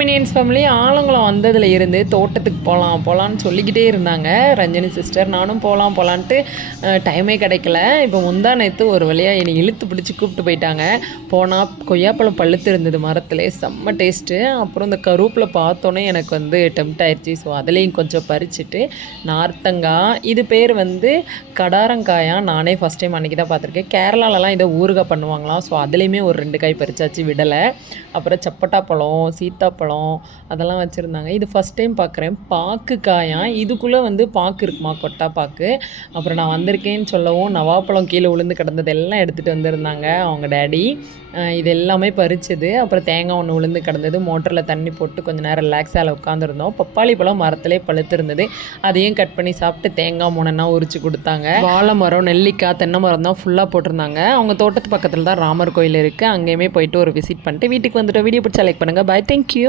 Minions family Alangulam வந்ததில் இருந்து தோட்டத்துக்கு போகலாம் போகலான்னு சொல்லிக்கிட்டே இருந்தாங்க. ரஞ்சனி சிஸ்டர் நானும் போகலாம் போகலான்ட்டு டைமே கிடைக்கல. இப்போ முந்தா நேற்று ஒரு வழியாக என்னை இழுத்து பிடிச்சி கூப்பிட்டு போயிட்டாங்க. போனால் கொய்யாப்பழம் பழுத்து இருந்தது மரத்தில் செம்ம டேஸ்ட்டு அப்புறம் இந்த கருவேப்பில் பார்த்தோன்னே எனக்கு வந்து டெம்ட் ஆயிடுச்சு ஸோ அதுலேயும் கொஞ்சம் பறிச்சுட்டு நார்த்தங்காய் இது பேர் வந்து கடாரங்காயா. நானே ஃபஸ்ட் டைம் அன்றைக்கி தான் பார்த்துருக்கேன். கேரளாலலாம் இதை ஊறுகாய் பண்ணுவாங்களாம். ஸோ அதுலேயுமே ஒரு ரெண்டு காய் பறிச்சாச்சு விடலை. அப்புறம் சப்பட்டா பழம் வாழைப்பழம் அதெல்லாம் வச்சுருந்தாங்க. இது ஃபஸ்ட் டைம் பார்க்குறேன் பாக்கு காயாம் இதுக்குள்ளே வந்து பாக்கு இருக்குமா? கொட்டா பாக்கு. அப்புறம் நான் வந்திருக்கேன்னு சொல்லவும் நவாப்பழம் கீழே விழுந்து கிடந்தது எல்லாம் எடுத்துகிட்டு வந்திருந்தாங்க அவங்க டேடி. இது எல்லாமே பறிச்சது. அப்புறம் தேங்காய் ஒன்று விழுந்து கிடந்தது. மோட்டரில் தண்ணி போட்டு கொஞ்சம் நேரம் ரிலாக்ஸாக உட்காந்துருந்தோம் பப்பாளி பழம் மரத்திலே பழுத்திருந்தது. அதையும் கட் பண்ணி சாப்பிட்டு தேங்காய் மூணுன்னா உரிச்சு கொடுத்தாங்க. வாழை மரம் நெல்லிக்காய் தென்னை மரம் தான் ஃபுல்லாக போட்டிருந்தாங்க. அவங்க தோட்டத்து பக்கத்தில் தான் ராமர் கோயில் இருக்குது அங்கேயுமே போயிட்டு ஒரு விசிட் பண்ணிட்டு வீட்டுக்கு வந்துட்டு வீடியோ பிடிச்சா லைக் பண்ணுங்கள் பை தேங்க்யூ